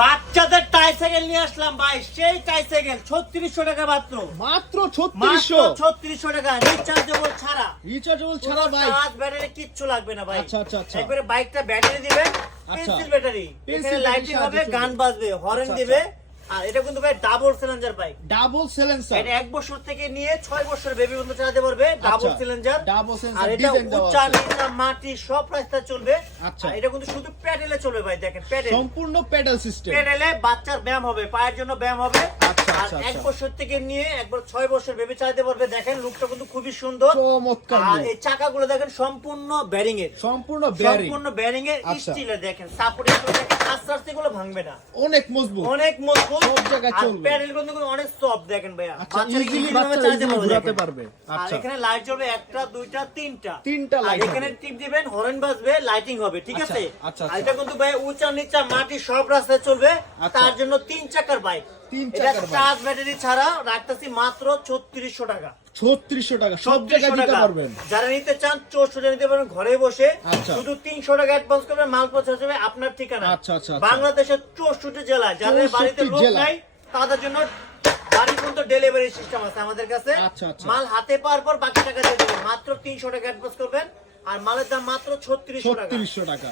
বাচ্চাদের টাইসাইকেল নিয়ে আসলাম ভাই, সেই টাইসাইকেল 3600 টাকা মাত্র। মাত্র 3600 3600 টাকা, রিচার্জেবল ছাড়া। রিচার্জেবল ছাড়া ভাই, চার্জ ব্যাটারি কিচ্ছু লাগবে না ভাই। আচ্ছা আচ্ছা আচ্ছা, একবারে বাইকটা ব্যাটারি দিবে, পেন্সিল ব্যাটারি, এখানে লাইটিং হবে, গান বাজবে, হর্ন দিবে। আর এটা কিন্তু ভাই double cylinder bike, double cylinder. এটা 1 বছর থেকে নিয়ে 6 বছর বেবি পর্যন্ত চালাতে পারবে, ডাবল সিলিন্ডার। ডাবল সিলিন্ডার, আর এটা ডিজাইন দেওয়া উচ্চা আছে, নিচা মাটি সব রাস্তায় চলবে। আচ্ছা, আর এটা কিন্তু শুধু প্যাডেলে চলবে ভাই, দেখেন প্যাডেল, সম্পূর্ণ প্যাডেল সিস্টেম। প্যাডেলে বাচ্চার ব্যায়াম হবে, পায়ের জন্য ব্যায়াম হবে। আচ্ছা আর আচ্ছা 1 আচ্ছা, বছর থেকে নিয়ে একবার 6 বছর বেবি চালাতে পারবে। দেখেন লুকটা কিন্তু খুবই সুন্দর, চমৎকার। আর এই চাকাগুলো দেখেন সম্পূর্ণ বেয়ারিং এর, সম্পূর্ণ বেয়ারিং, সম্পূর্ণ বেয়ারিং এর, আচ্ছা, স্টিলের। দেখেন সাপোর্টের দেখেন, আস্তে গুলো ভাঙবে না, অনেক মজবুত, অনেক মজবুত, সব জায়গায় চলবে। প্যাডেল কিন্তু অনেক সফট দেখেন ভাইয়া, আচ্ছা, বাচ্চারা ইজিলি easily ভাবে বাচ্চা চালাতে ইজিলি পারবে, ঘোরাতে দেখেন। পারবে। আর আচ্ছা, এখানে লাইট জ্বলবে, একটা দুইটা তিনটা আর লাইট, এখানে টিপ দিবেন, হর্ন বাজবে, লাইটিং হবে, ঠিক আচ্ছা, আছে। আচ্ছা, আর এটা কিন্তু ভাই উঁচা নিচা মাটি সব রাস্তায় চলবে, আচ্ছা, তার জন্য 3 চাকার বাইক। 3 এটা চাকার বাইক, চার্জ ব্যাটারি ছাড়া রাখতেছি মাত্র 3600 টাকা। 3600 টাকা, সব জায়গায় দিতে পারবেন। যারা নিতে চান 64 নিতে পারবেন ঘরে বসে। আচ্ছা, শুধু 300 টাকা অ্যাডভান্স করবেন, মাল পৌঁছে যাবে আপনার ঠিকানা। আচ্ছা আচ্ছা, বাংলাদেশের 64 জেলা, যাদের বাড়িতে 64 লোক জেলা। নাই তাদের জন্য বাড়ি পর্যন্ত ডেলিভারি সিস্টেম আছে আমাদের কাছে। আচ্ছা আচ্ছা, মাল হাতে পাওয়ার পর বাকি টাকা দিয়ে দেবেন, মাত্র 300 টাকা অ্যাডভান্স করবেন, আর মালের দাম মাত্র 3600 টাকা। 3600 টাকা।